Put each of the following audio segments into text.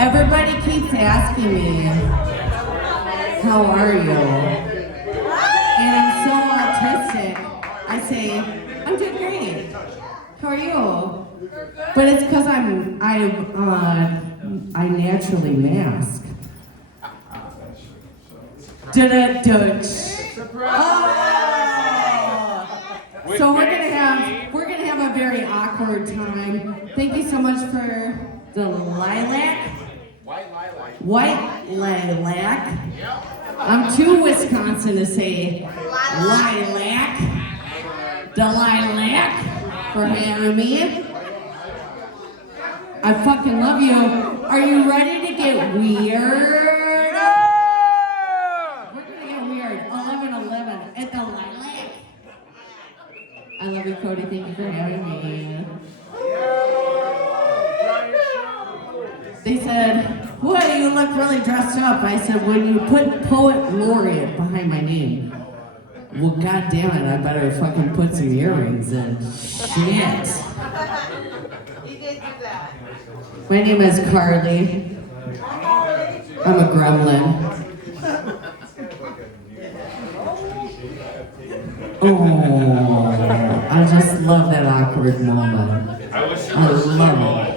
Everybody keeps asking me, how are you? And I'm so autistic. I say, I'm doing great. How are you? But it's because I naturally mask. Da-da-da. So we're gonna have a very awkward time. Thank you so much for the White Lilac. I'm too Wisconsin to say lilac. The lilac for having me. I fucking love you. Are you ready to get weird? We're gonna get weird. 11:11 at the lilac. I love you, Cody. Thank you for having me. They said, "What? You look really dressed up." I said, "When you put Poet Laureate behind my name, well, goddamn it, I better fucking put some earrings in." Shit. You did do that. My name is Carly. I'm a gremlin. Oh, I just love that awkward moment. I love it.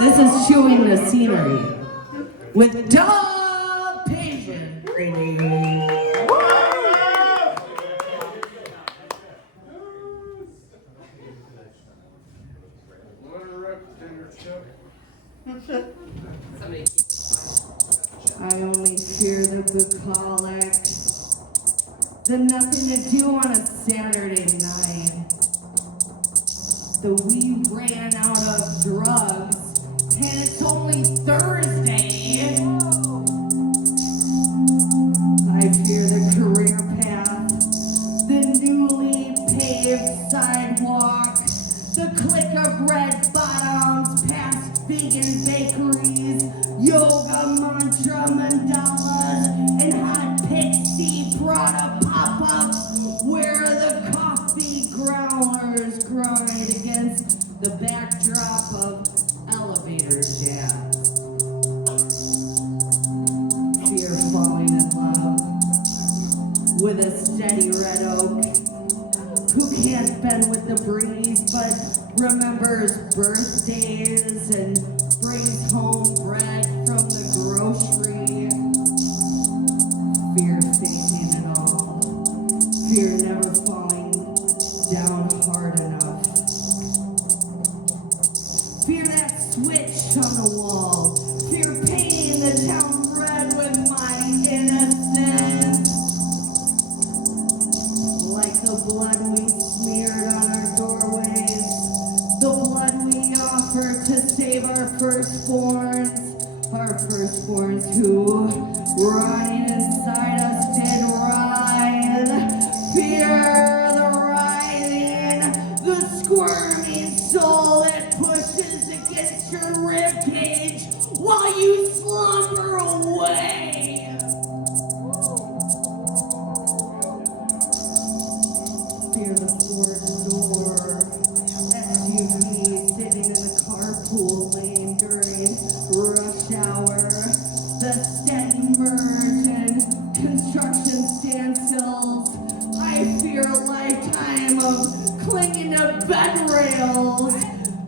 This is chewing the scenery with dog patient. I only fear the bucolics. The nothing to do on a Saturday night. The we ran out of drugs, and it's only Thursday. I fear the career path, the newly paved sidewalk, the click of red bottoms past vegan bakeries, yoga mantra mandalas, and hot pixie Prada pop-ups where the coffee growlers grind against the backdrop of elevator jazz. Fear falling in love with a steady red oak who can't bend with the breeze but remembers birthdays and brings home bread from the grocery. Fear facing it all. Fear never falling down hard enough. Fear that switch on the wall. Fear painting the town red with my innocence. Like the blood we smeared on our doorways. The blood we offer to save our firstborns. Our firstborns who, running inside us, did writhe. Fear the writhing, the squirming soul that pushes against your ribcage while you slumber away. Fear the forged door, SUV sitting in the carpool lane during rush hour, the steady merge and construction standstills. I fear a lifetime of clinging to bed rails,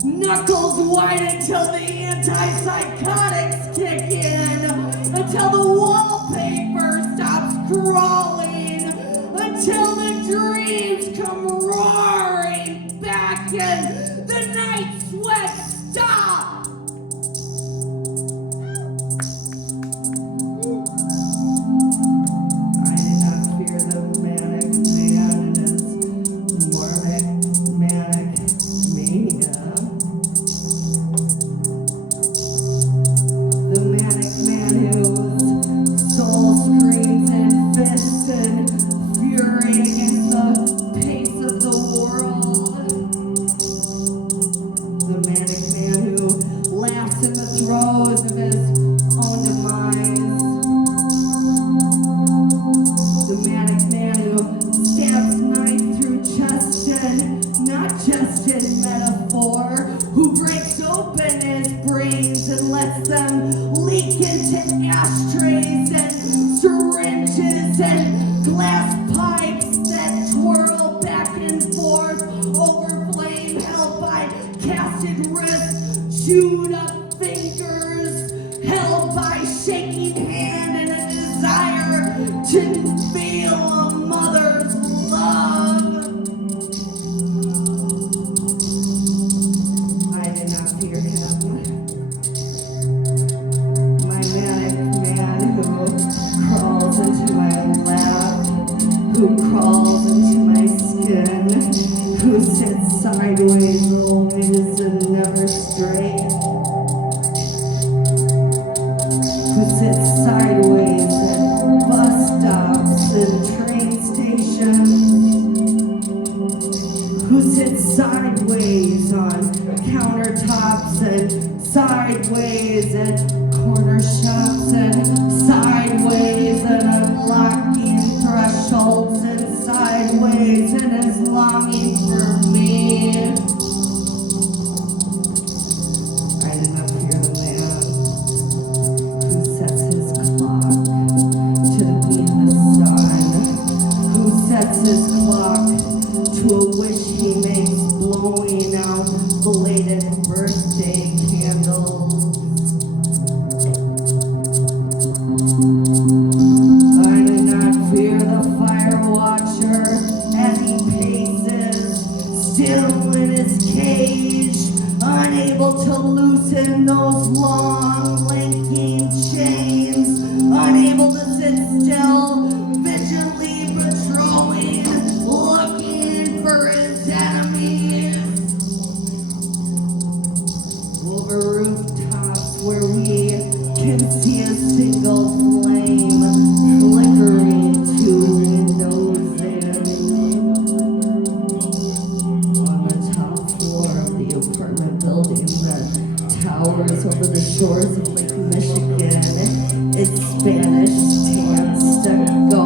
knuckles wide until the antipsychotics kick in, until the wallpaper stops crawling, until the dreams come roaring back and the night sweat stops. I did not fear the manic man and his manic mania. The manic man whose soul screams in fists and fury against the pace of the world. them leak into ashtrays and syringes and glass pipes that twirl back and forth over flame held by casted wrists, chewed up fingers, held by shaking hand and a desire to feel a mother's love. I did not fear him. My manic man who crawls into my lap, who crawls into my skin, who sits sideways always and never straight, who sits sideways at bus stops and train stations, who sits sideways on countertops and sideways at corner shops and sideways at unlocking thresholds and sideways and is longing for me. I did not fear the man who sets his clock to the beat of the sun, who sets his clock to a wish he makes blowing out belated birthday candles. I did not fear the fire watcher as he paces, still in his cage, unable to loosen those long linking chains, unable to sit still, vigilantly patrolling, looking for his enemies. Over rooftops where we can see a single flame flickering two windows in. On the top floor of the apartment building that towers over the shores of Lake Michigan, its Spanish tan stucco,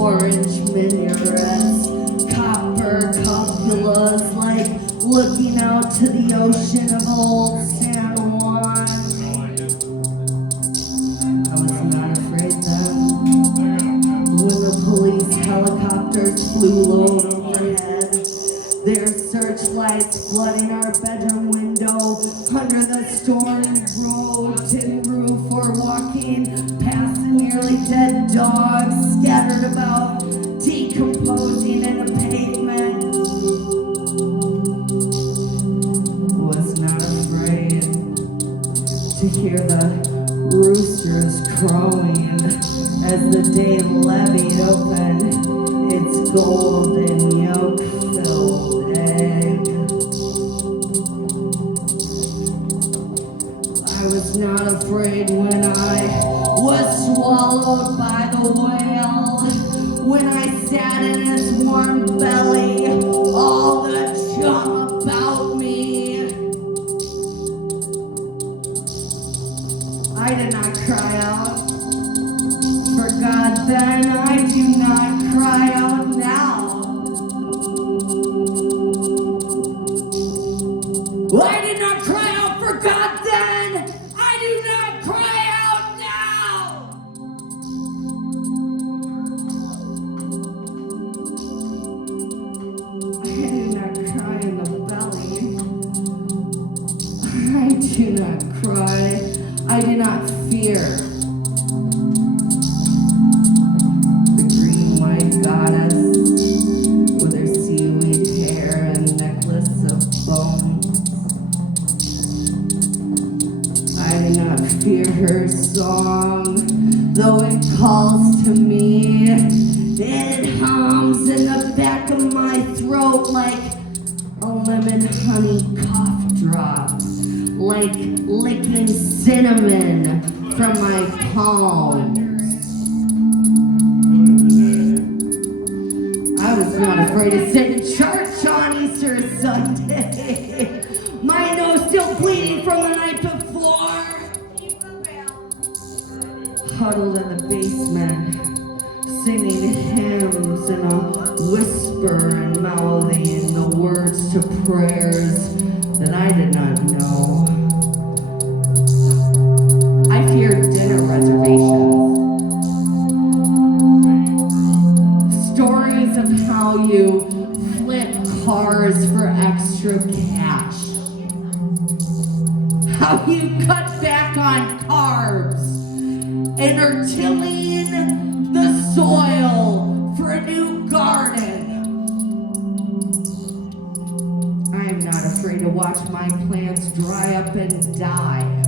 orange minarets, copper cupolas like looking out to the ocean of old San Juan. I was not afraid then. When the police helicopters flew low overhead, their searchlights flooding our bedroom window under the storm-rolled tin roof, or walking past the nearly dead dogs scattered about, decomposing in the pavement. Was not afraid to hear the roosters crowing as the day levied open its golden yolk-filled egg. I was not afraid when I was swallowed by the whale, when I sat in its warm belly, all the chum about me. I did not cry out for God then. I do not cry out now. I did not cry out for God then. I do not cry out now. I do not cry in the belly. I do not cry. I do not fear. The green-white goddess with her seaweed hair and necklace of bones. I do not fear her song, though it calls to me. It hums in the back of my throat like a lemon honey cough drop, like licking cinnamon from my palms. I was not afraid to sit in church on Easter Sunday. My nose still bleeding from the night before. Huddled in the basement, singing hymns in a whisper and mouthing the words to prayers that I did not know. how you cut back on carbs and are tilling the soil for a new garden. I am not afraid to watch my plants dry up and die.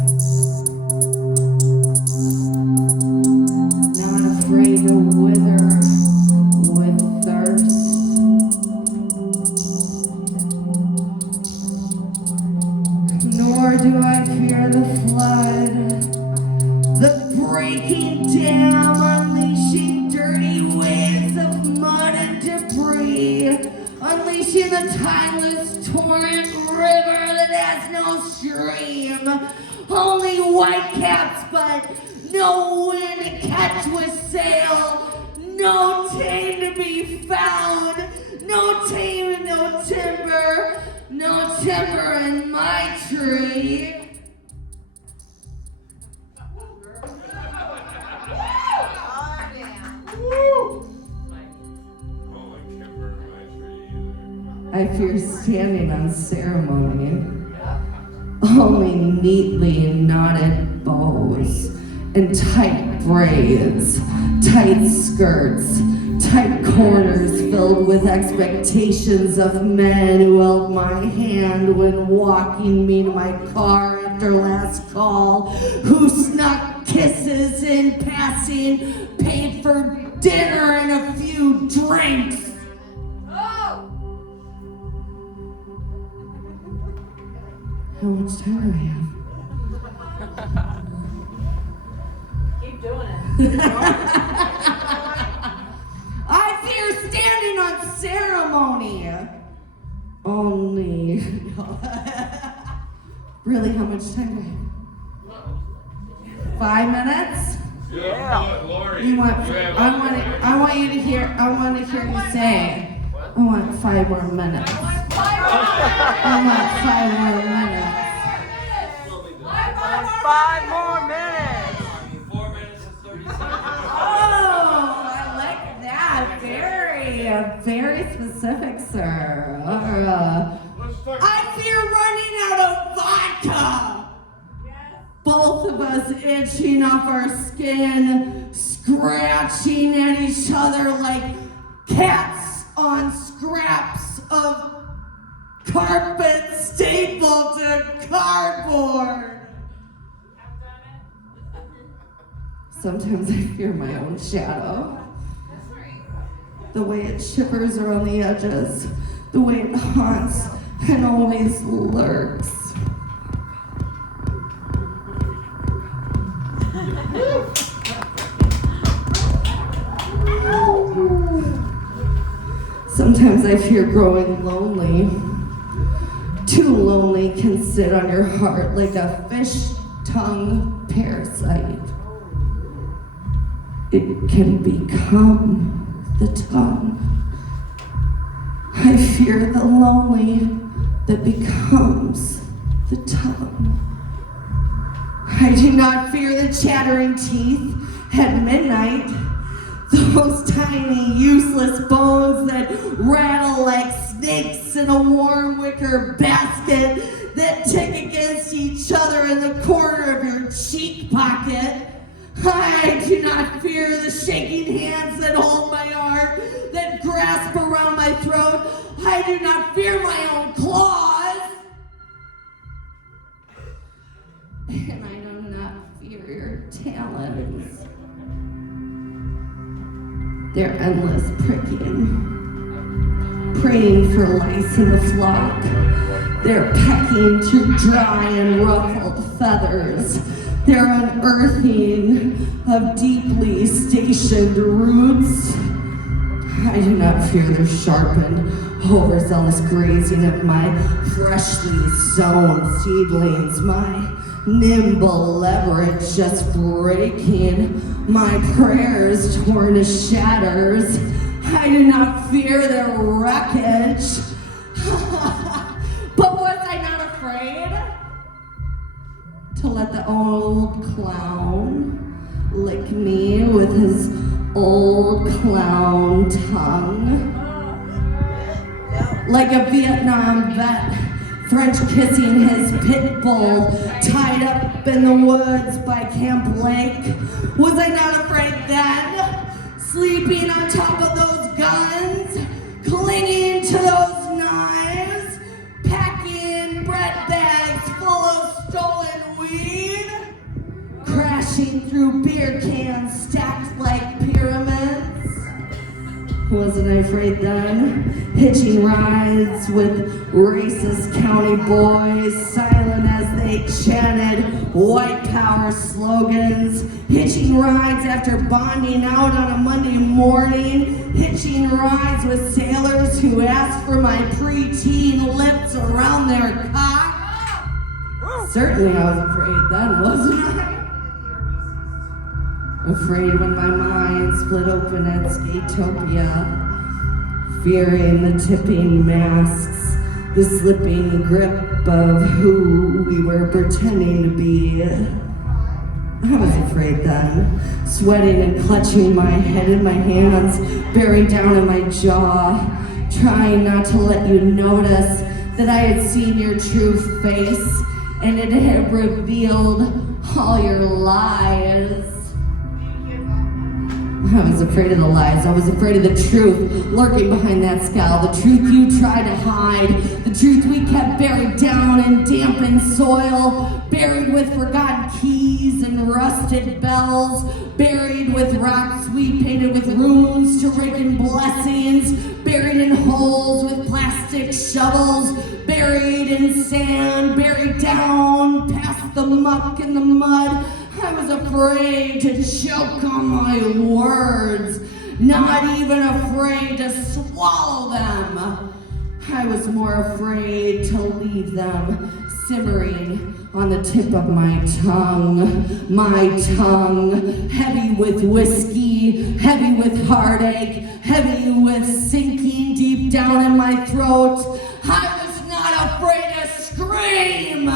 Not afraid to wither with thirst. Nor do I fear the flood, the breaking dam, unleashing dirty waves of mud and debris, unleashing the timeless torrent river that has no stream, only white caps but no wind to catch with sail, no tame to be found, no tame and no timber in my tree. I fear standing on ceremony, only neatly knotted bows and tight braids, tight skirts, tight corners filled with expectations of men who held my hand when walking me to my car after last call, who snuck kisses in passing, paid for dinner and a few drinks. How much time do I have? Keep doing it. I fear standing on ceremony. Only. Really, how much time do I have? 5 minutes? Yeah. Lori, You want? I want you to hear. I want to hear you say. I want 5 more minutes. I want 5 more minutes. 5 more minutes. 4 minutes and 30 seconds. Oh, I like that. Very specific, sir. I fear running out of vodka. Both of us itching off our skin, scratching at each other like cats on scraps of carpet stapled to cardboard. Sometimes I fear my own shadow. The way it shivers around the edges, the way it haunts and always lurks. Sometimes I fear growing lonely. Too lonely can sit on your heart like a fish tongue parasite. It can become the tongue. I fear the lonely that becomes the tongue. I do not fear the chattering teeth at midnight, those tiny, useless bones that rattle like snakes in a warm wicker basket that tick against each other in the corner of your cheek pocket. I do not fear the shaking hands that hold my heart, that grasp around my throat. I do not fear my own claws. And I do not fear your talons. Their endless pricking, praying for lice in the flock. They're pecking to dry and ruffled feathers. Their unearthing of deeply stationed roots. I do not fear their sharpened, overzealous grazing of my freshly sown seedlings, my nimble leverage just breaking, my prayers torn to shatters. I do not fear their wreckage. But was I not afraid to let the old clown lick me with his old clown tongue? Like a Vietnam vet, French kissing his pit bull, tied up in the woods by Camp Lake. Was I not afraid then? Sleeping on top of those guns, clinging to those knives, packing bread bags full of stolen weed, crashing through beer cans stacked like pyramids. Wasn't I afraid then? Hitching rides with racist county boys, silent as they chanted white power slogans. Hitching rides after bonding out on a Monday morning. Hitching rides with sailors who asked for my preteen lips around their cock. Certainly I was afraid then, wasn't I? Afraid when my mind split open at Skatopia. Fearing the tipping masks, the slipping grip of who we were pretending to be. I was afraid then, sweating and clutching my head in my hands, buried down in my jaw, trying not to let you notice that I had seen your true face and it had revealed all your lies. I was afraid of the lies. I was afraid of the truth lurking behind that scowl. The truth you tried to hide. The truth we kept buried down in dampened soil. Buried with forgotten keys and rusted bells. Buried with rocks we painted with runes to rake in blessings. Buried in holes with plastic shovels. Buried in sand. Buried down past the muck and the mud. I was afraid to choke on my words, not even afraid to swallow them. I was more afraid to leave them simmering on the tip of my tongue, heavy with whiskey, heavy with heartache, heavy with sinking deep down in my throat. I was not afraid to scream.